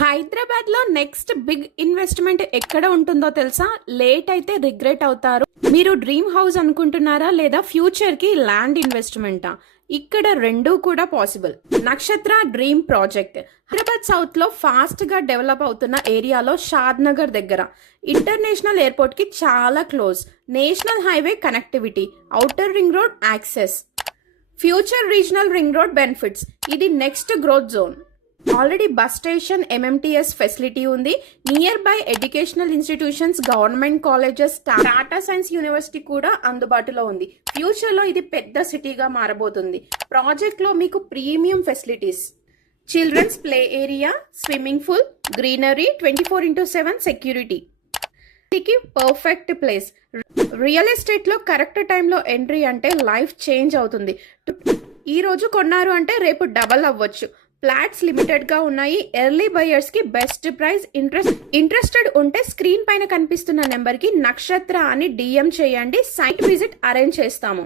హైదరాబాద్ లో next big investment ఎక్కడ ఉంటుందో తెలుసా? లేట్ అయితే రిగ్రెట్ అవుతారు. మీరు డ్రీమ్ హౌస్ అనుకుంటున్నారా లేదా ఫ్యూచర్ కి ల్యాండ్ ఇన్వెస్ట్మెంటా? ఇక్కడ రెండూ కూడా possible. Nakshatra dream project Hyderabad south లో ఫాస్ట్ గా డెవలప్ అవుతున్న ఏరియాలో షాద్ నగర్ దగ్గర ఇంటర్నేషనల్ ఎయిర్పోర్ట్ కి చాలా close, national highway connectivity, outer ring road access, future regional ring road benefits. ఇది next growth zone. Already bus station, MMTS facility ఉంది. Nearby educational institutions, government colleges, Tata science university కూడా అందుబాటులో ఉంది. Future లో ఇది పెద్ద సిటీగా మారబోతుంది. ప్రాజెక్ట్ లో మీకు premium facilities, children's play area, swimming pool, greenery, 24/7 security. ఇది పర్ఫెక్ట్ ప్లేస్. రియల్ ఎస్టేట్ లో కరెక్ట్ టైంలో ఎంట్రీ అంటే లైఫ్ చేంజ్ అవుతుంది. ఈ రోజు కొన్నారు అంటే రేపు డబల్ అవ్వచ్చు. ఫ్లాట్స్ లిమిటెడ్ గా ఉన్నాయి. ఎర్లీ బయర్స్ కి బెస్ట్ ప్రైస్. ఇంట్రెస్టెడ్ ఉంటే స్క్రీన్ పైన కనిపిస్తున్న నెంబర్ కి నక్షత్ర అని డిఎం చేయండి. సైట్ విజిట్ అరేంజ్ చేస్తాము.